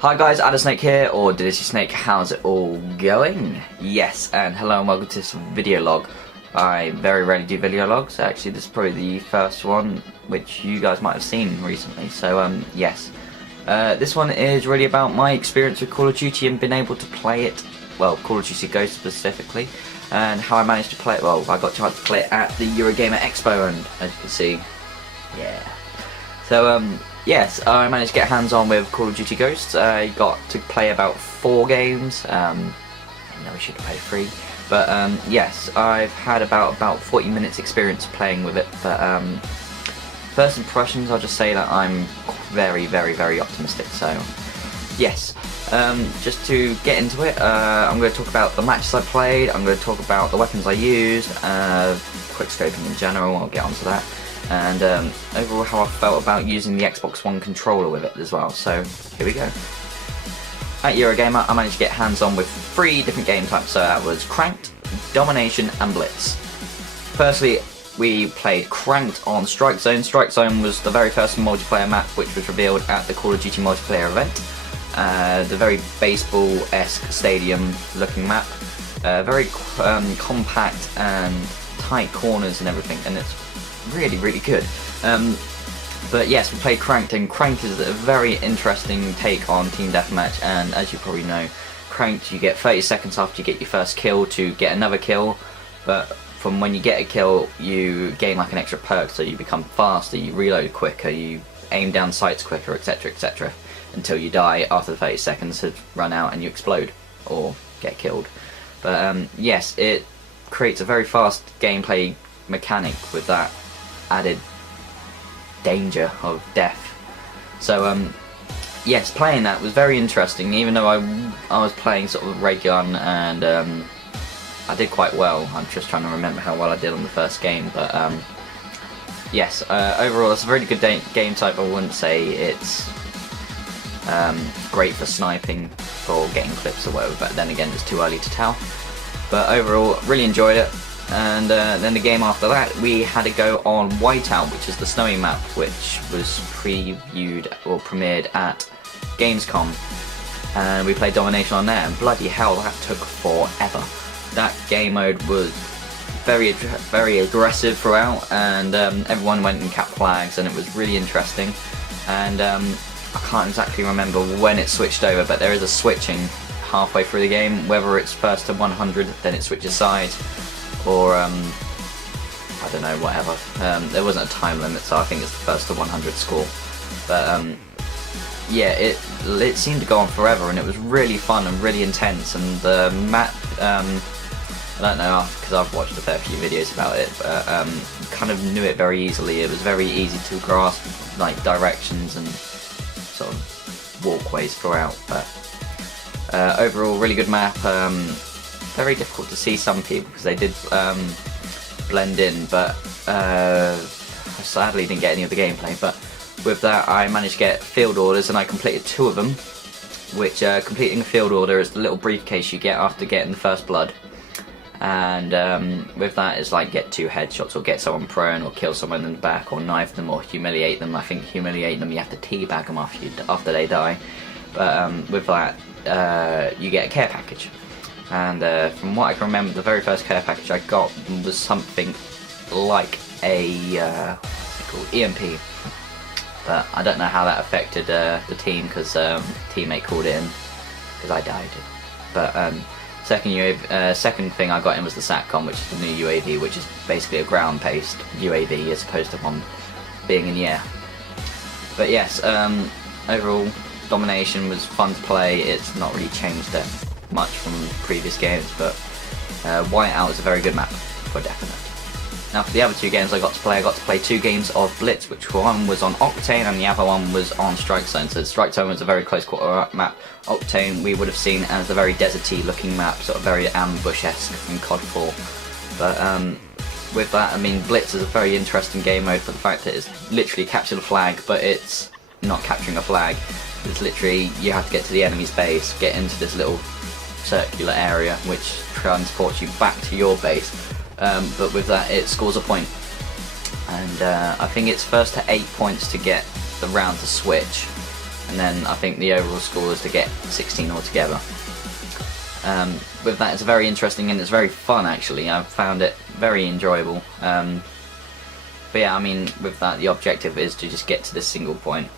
Hi guys, Addersnake here, or Delicious Snake. How's it all going? Yes, and hello and welcome to this video log. I very rarely do video logs. Actually, this is probably the first one which you guys might have seen recently. So yes, this one is really about my experience with Call of Duty and being able to play it. Well, Call of Duty Ghosts specifically, and how I managed to play it. Well, I got a chance to play it at the Eurogamer Expo, and as you can see, yeah. So yes, I managed to get hands-on with Call of Duty Ghosts. I got to play about 4 games. I know we should have played 3, but yes, I've had about 40 minutes experience playing with it. But first impressions, I'll just say that I'm very optimistic. So yes, just to get into it, I'm going to talk about the matches I played. I'm going to talk about the weapons I used, quick scoping in general. I'll get onto that. And overall how I felt about using the Xbox One controller with it as well. So here we go. At Eurogamer, I managed to get hands-on with 3 different game types. So that was Cranked, Domination and Blitz. Firstly, we played Cranked on Strike Zone. Strike Zone was the very first multiplayer map which was revealed at the Call of Duty multiplayer event. The very baseball-esque stadium looking map. Very compact and tight corners and everything, and it's really good. But yes, we played Cranked, and Cranked is a very interesting take on Team Deathmatch. And as you probably know, Cranked, you get 30 seconds after you get your first kill to get another kill, but from when you get a kill you gain like an extra perk, so you become faster, you reload quicker, you aim down sights quicker, etc, until you die after the 30 seconds have run out and you explode or get killed. But yes, it creates a very fast gameplay mechanic with that added danger of death. So yes, playing that was very interesting, even though I was playing sort of ray gun, and I did quite well. I'm just trying to remember how well I did on the first game, but yes, overall it's a really good game type. I wouldn't say it's great for sniping, for getting clips or whatever, but then again it's too early to tell. But overall, really enjoyed it. And then the game after that, we had to go on Whiteout, which is the snowy map, which was previewed or premiered at Gamescom, and we played Domination on there, and bloody hell, that took forever. That game mode was very aggressive throughout, and everyone went and capped flags, and it was really interesting. And I can't exactly remember when it switched over, but there is a switching halfway through the game, whether it's first to 100, then it switches sides, or I don't know, whatever. There wasn't a time limit, so I think it's the first to 100 score. But yeah, it seemed to go on forever, and it was really fun and really intense. And the map, I don't know, because I've watched a fair few videos about it, but kind of knew it very easily. It was very easy to grasp like directions and sort of walkways throughout. But overall, really good map. Very difficult to see some people because they did blend in, but I sadly didn't get any of the gameplay. But with that, I managed to get field orders, and I completed 2 of them, which completing a field order is the little briefcase you get after getting the first blood. And with that, it's like get 2 headshots, or get someone prone, or kill someone in the back, or knife them, or humiliate them. I think humiliate them, you have to teabag them after they die. But with that, you get a care package. And from what I can remember, the very first care package I got was something like a what's it called? EMP. But I don't know how that affected the team, because teammate called it in because I died. But second thing I got in was the SATCOM, which is the new UAV, which is basically a ground-based UAV as opposed to one being in the air. But yes, overall, Domination was fun to play. It's not really changed that much from previous games, but Whiteout is a very good map, for definite. Now for the other 2 games I got to play 2 games of Blitz, which one was on Octane and the other one was on Strike Zone. So Strike Zone was a very close quarter map. Octane we would have seen as a very deserty looking map, sort of very ambush-esque from COD 4. But with that, I mean, Blitz is a very interesting game mode for the fact that it's literally capture the flag, but it's not capturing a flag. It's literally, you have to get to the enemy's base, get into this little circular area which transports you back to your base, but with that it scores a point, and I think it's first to 8 points to get the round to switch, and then I think the overall score is to get 16 altogether. With that, it's very interesting and it's very fun actually. I've found it very enjoyable. But yeah, I mean, with that, the objective is to just get to this single point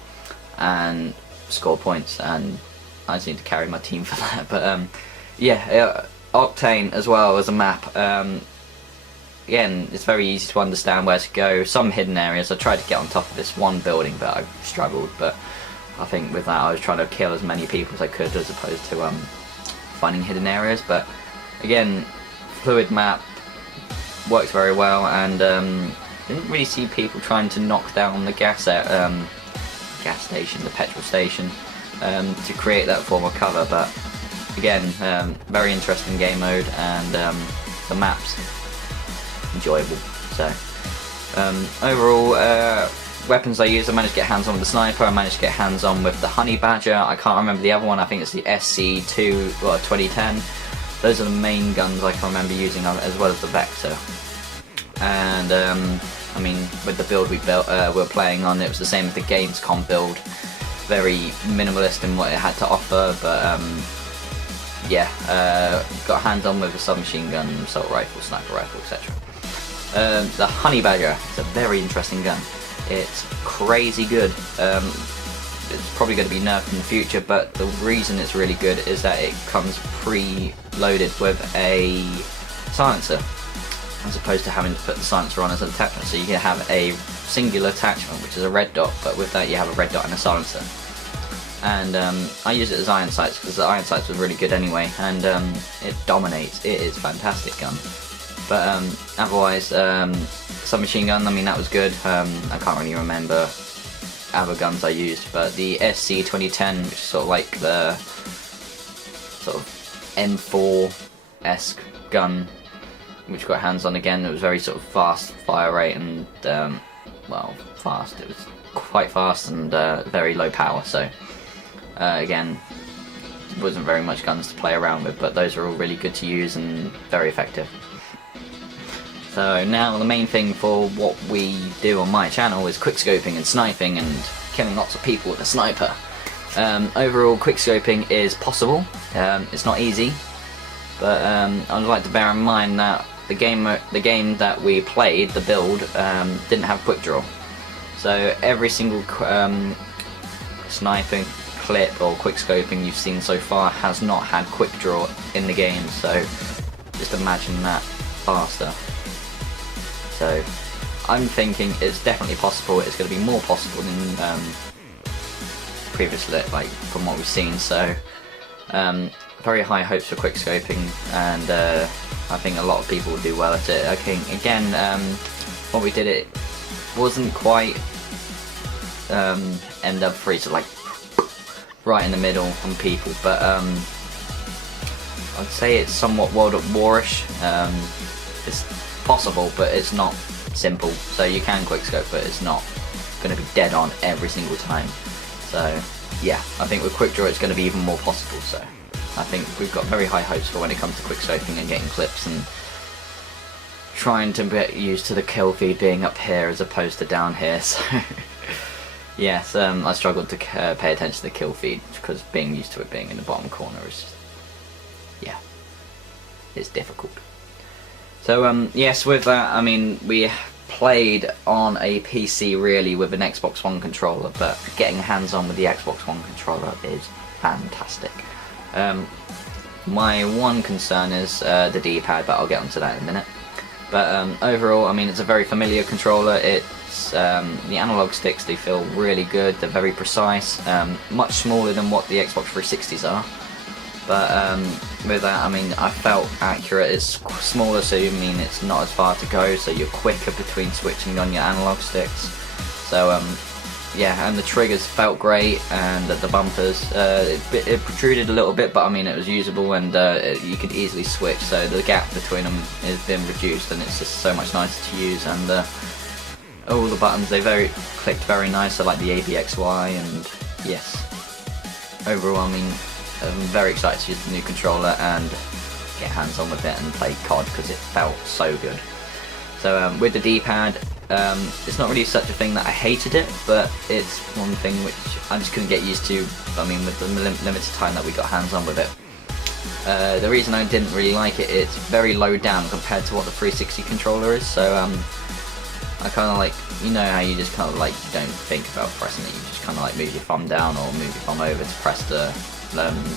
and score points, and I just need to carry my team for that. But yeah, Octane as well as a map. Again, it's very easy to understand where to go. Some hidden areas. I tried to get on top of this one building, but I struggled. But I think with that, I was trying to kill as many people as I could, as opposed to finding hidden areas. But again, fluid map works very well, and didn't really see people trying to knock down the gas station, the petrol station, to create that form of cover. But again, very interesting game mode, and the maps enjoyable. So overall, weapons I use, I managed to get hands on with the sniper, I managed to get hands on with the honey badger, I can't remember the other one, I think it's the SC2, well, 2010. Those are the main guns I can remember using, as well as the Vector. And I mean, with the build we were playing on, it was the same as the Gamescom build, very minimalist in what it had to offer. But yeah, got hands on with a submachine gun, assault rifle, sniper rifle, etc. The honey badger is a very interesting gun. It's crazy good. It's probably going to be nerfed in the future, but the reason it's really good is that it comes pre-loaded with a silencer, as opposed to having to put the silencer on as an attachment. So you can have a singular attachment, which is a red dot, but with that you have a red dot and a silencer. And I use it as iron sights, because the iron sights were really good anyway, and it dominates. It is a fantastic gun. But otherwise, submachine gun, I mean, that was good. I can't really remember other guns I used, but the SC2010, which is sort of like the sort of M4-esque gun, which got hands on again, it was very sort of fast fire rate, and well, fast, it was quite fast, and very low power. So again, wasn't very much guns to play around with, but those are all really good to use and very effective. So now the main thing for what we do on my channel is quickscoping and sniping and killing lots of people with a sniper. Overall, quickscoping is possible. It's not easy, but I'd like to bear in mind that the game that we played, the build, didn't have quick draw. So every single sniping clip or quickscoping you've seen so far has not had quick draw in the game. So just imagine that faster. So I'm thinking it's definitely possible. It's going to be more possible than previously, like from what we've seen. So very high hopes for quickscoping, and I think a lot of people will do well at it. Okay, again, when we did it wasn't quite end up free, so like right in the middle on people, but I'd say it's somewhat World at War-ish. It's possible, but it's not simple. So you can quickscope, but it's not going to be dead on every single time. So yeah, I think with quick draw it's going to be even more possible. So I think we've got very high hopes for when it comes to quickscoping and getting clips and trying to get used to the kill feed being up here as opposed to down here. So yes, I struggled to pay attention to the kill feed because being used to it being in the bottom corner is just, yeah, it's difficult. So yes, with that, I mean, we played on a PC really with an Xbox One controller, but getting hands on with the Xbox One controller is fantastic. My one concern is the D-pad, but I'll get onto that in a minute. But overall, I mean, it's a very familiar controller. It's the analog sticks, they feel really good. They're very precise, much smaller than what the Xbox 360s are. But with that, I mean, I felt accurate. It's smaller, so I mean it's not as far to go, so you're quicker between switching on your analog sticks. So yeah, and the triggers felt great, and the bumpers, it protruded a little bit, but I mean it was usable, and you could easily switch, so the gap between them has been reduced, and it's just so much nicer to use. And all the buttons, they clicked very nice, so like the ABXY, and yes, overall, I mean, I'm very excited to use the new controller and get hands on with it and play COD, because it felt so good. So with the D-pad, It's not really such a thing that I hated it, but it's one thing which I just couldn't get used to. I mean, with the limited time that we got hands on with it. The reason I didn't really like it, it's very low down compared to what the 360 controller is. So I kind of like, you know how you just kind of like, you don't think about pressing it, you just kind of like move your thumb down or move your thumb over to press the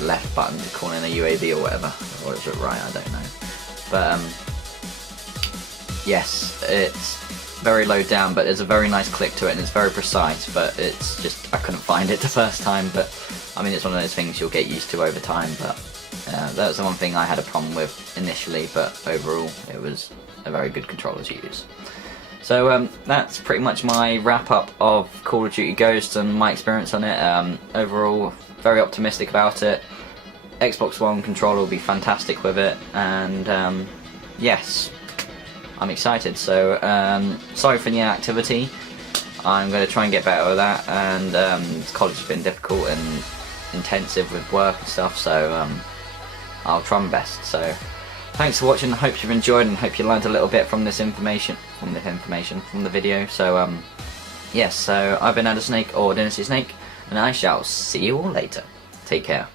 left button to call in a UAV or whatever, or is it right, I don't know. But yes, it's very low down, but there's a very nice click to it and it's very precise, but it's just, I couldn't find it the first time. But I mean, it's one of those things you'll get used to over time, but that was the one thing I had a problem with initially, but overall it was a very good controller to use. So that's pretty much my wrap up of Call of Duty Ghosts and my experience on it. Overall, very optimistic about it. Xbox One controller will be fantastic with it, and yes, I'm excited. So sorry for the inactivity. I'm going to try and get better with that, and college has been difficult and intensive with work and stuff, so I'll try my best. So thanks for watching. I hope you've enjoyed and hope you learned a little bit from this information, from the video. So yes, so I've been Addersnake or Dynasty Snake, and I shall see you all later. Take care.